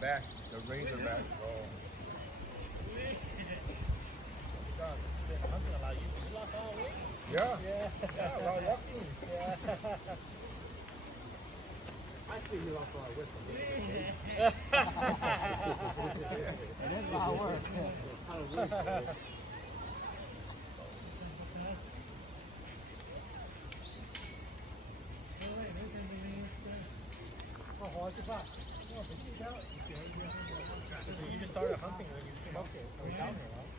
back, the razorback. Oh. Hunting a lot. You lost all weight? Yeah. Yeah. A lot of walking. Yeah. I think you lost a lot of weight. And that's a lot of work. Kind of weird. You just started hunting when you came up here, coming down here, right?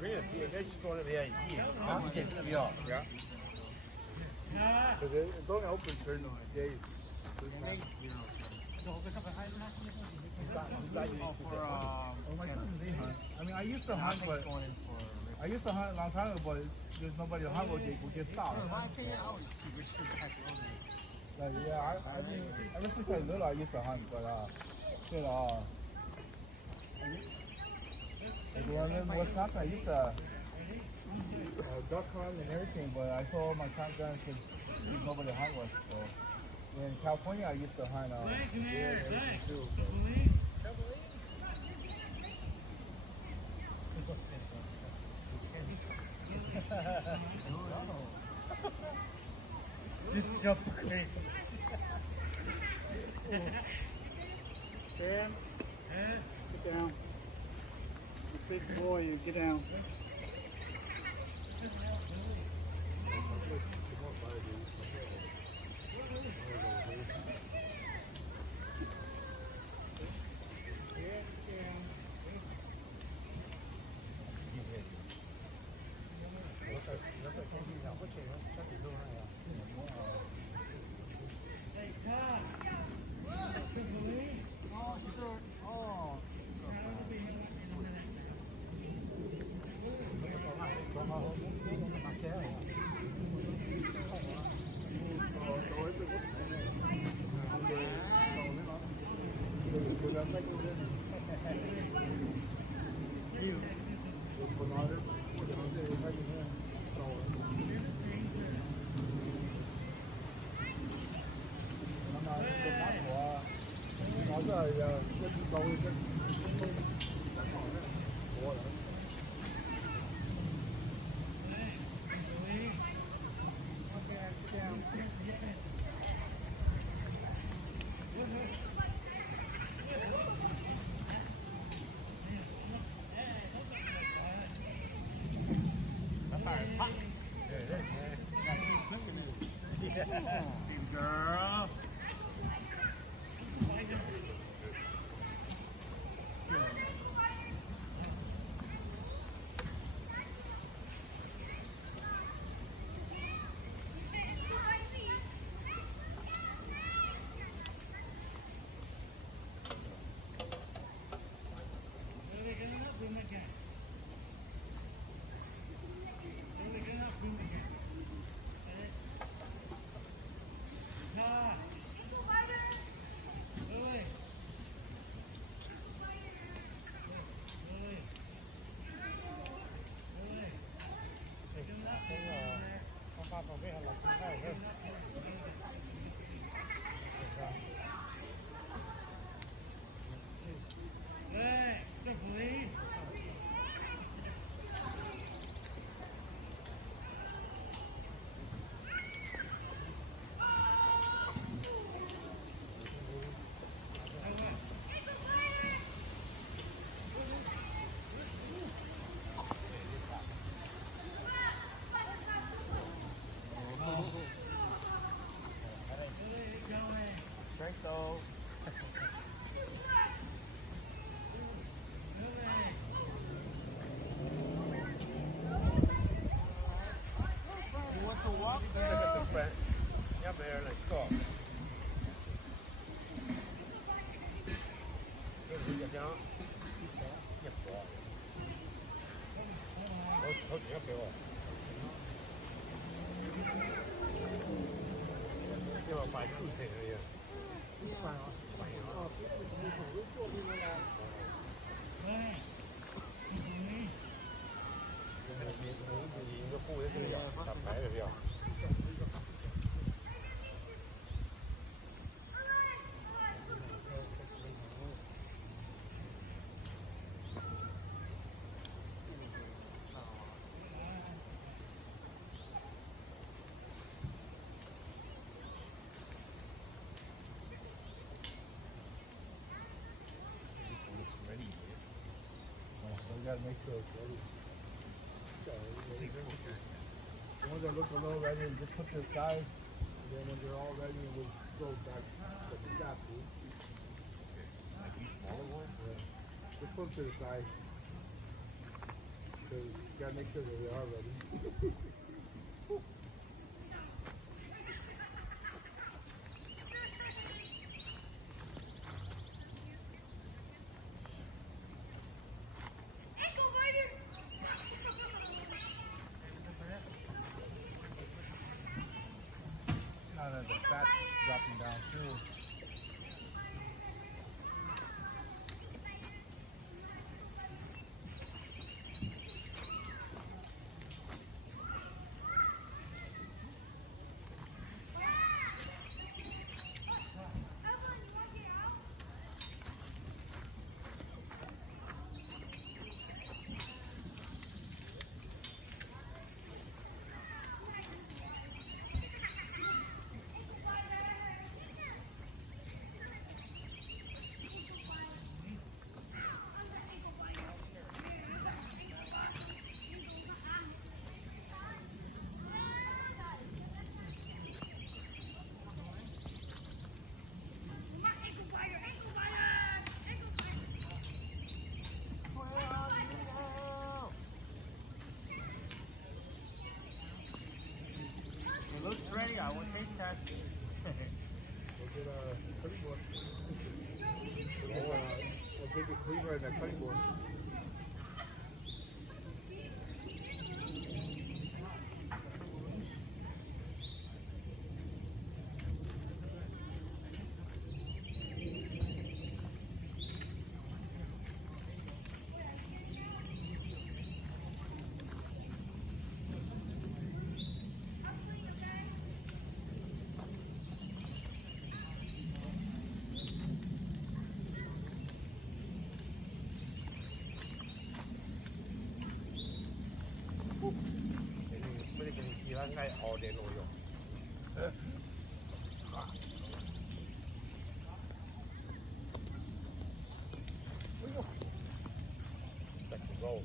Great. They just want to be idea. Ja. Yeah. Because it's only open certain days. I mean, I used to hunt, but I used to hunt a long time ago, but there's nobody to hunt. We get stopped. In my opinion, I would keep it super happy on there. Like, yeah, I mean, ever since I was little, I used to hunt, but shit, like when I lived in Wisconsin, I used to duck hunt and everything, but I sold my shotguns because there's nobody to hunt with. So in California, I used to hunt deer and everything too. Just jump crazy. Dan, get down. You big boy, you get down. Girl. Strength though. You want to walk? Yeah, bear, let's go. gotta make sure it's ready. The ones that look a little ready, just put to the side. And then when they're all ready, we'll go back to the gap food. Like these smaller ones? Yeah. Just put them to the side. Because you gotta make sure that they are ready. Kind of the fat's dropping down too. It looks ready. I will taste test. We'll get a cutting board. We'll take a cleaver and a cutting board. all day long. Second roll.